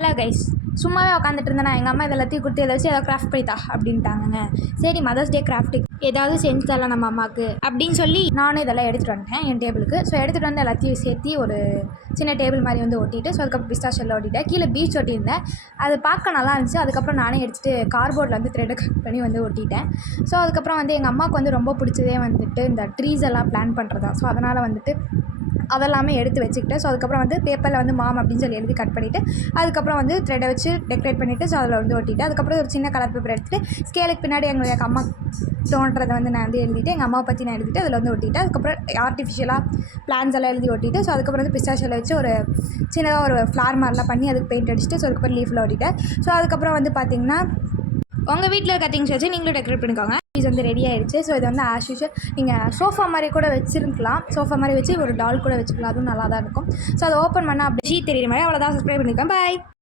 இல்லை கைஸ், சும்மாவே உட்காந்துட்டு இருந்தேன். எங்கள் அம்மா இதெல்லாத்தையும் கொடுத்து ஏதாச்சும் ஏதாவது கிராஃப்ட் பண்ணித்தா அப்படின்ட்டாங்க. சரி, மதர்ஸ் டே கிராஃப்ட்டு ஏதாவது செஞ்சு தரலாம் நம்ம அம்மாவுக்கு அப்படின்னு சொல்லி நானும் இதெல்லாம் எடுத்துகிட்டு வந்துட்டேன் என் டேபிளுக்கு. ஸோ எடுத்துகிட்டு வந்து எல்லாத்தையும் சேர்த்து ஒரு சின்ன டேபிள் மாதிரி வந்து ஒட்டிட்டு, ஸோ அதுக்கப்புறம் பிஸ்தா ஷெல்லில் ஒட்டிட்டேன். கீழே பீச் ஒட்டியிருந்தேன். அது பார்க்க நல்லா இருந்துச்சு. அதுக்கப்புறம் நானே எடுத்துகிட்டு கார்போர்டில் வந்து த்ரெட்டை கட் பண்ணி வந்து ஒட்டிட்டேன். ஸோ அதுக்கப்புறம் வந்து எங்கள் அம்மாவுக்கு வந்து ரொம்ப பிடிச்சதே வந்துட்டு இந்த ட்ரீஸ் எல்லாம் பிளான் பண்ணுறதா. ஸோ அதனால் வந்துட்டு அதெல்லாமே எடுத்து வச்சுக்கிட்டேன். ஸோ அதுக்கப்புறம் வந்து பேப்பரில் வந்து மாம் அப்படின்னு சொல்லி எழுதி கட் பண்ணிவிட்டு, அதுக்கப்புறம் வந்து த்ரெட்டை வச்சு டெக்கரேட் பண்ணிவிட்டு, ஸோ அதில் வந்து ஒட்டிட்டு, அதுக்கப்புறம் ஒரு சின்ன கலர் பேப்பர் எடுத்துகிட்டு ஸ்கேலுக்கு பின்னாடி எங்கள் அம்மா தோன்றதை வந்து நான் வந்து எழுதிட்டு, எங்கள் அம்மாவை பற்றி நான் எழுதிட்டு அதில் வந்து ஒட்டிட்டு, அதுக்கப்புறம் ஆர்டிஃபிஷியலாக பிளான்ஸ் எல்லாம் எழுதி ஒட்டிட்டு, ஸோ அதுக்கப்புறம் வந்து பிஸ்தா ஷெல்லை வச்சு ஒரு சின்னதாக ஒரு ஃப்ளார் மாதிரிலாம் பண்ணி அதுக்கு பெயிண்ட் அடிச்சுட்டு, ஸோ அதுக்கப்புறம் லீஃபில் ஒட்டிட்டேன். ஸோ அதுக்கப்புறம் வந்து பார்த்திங்கன்னா உங்கள் வீட்டில் இருக்க திங்ஸ் வச்சு நீங்களும் டெக்கரேட் பண்ணிக்கோங்க. இது வந்து ரெடி ஆகிடுச்சு. ஸோ இது வந்து ஆஸ் யூஷுவல் நீங்கள் சோஃபா மாதிரி கூட வச்சுருக்கலாம். சோஃபா மாதிரி வச்சு ஒரு டால் கூட வச்சுக்கலாம். அதுவும் நல்லா தான் இருக்கும். ஸோ அதை ஓப்பன் பண்ணால் அப்படி தெரியுற மாதிரி அவ்வளோதான். சப்ஸ்கிரைப் பண்ணியிருக்கேன். பாய்.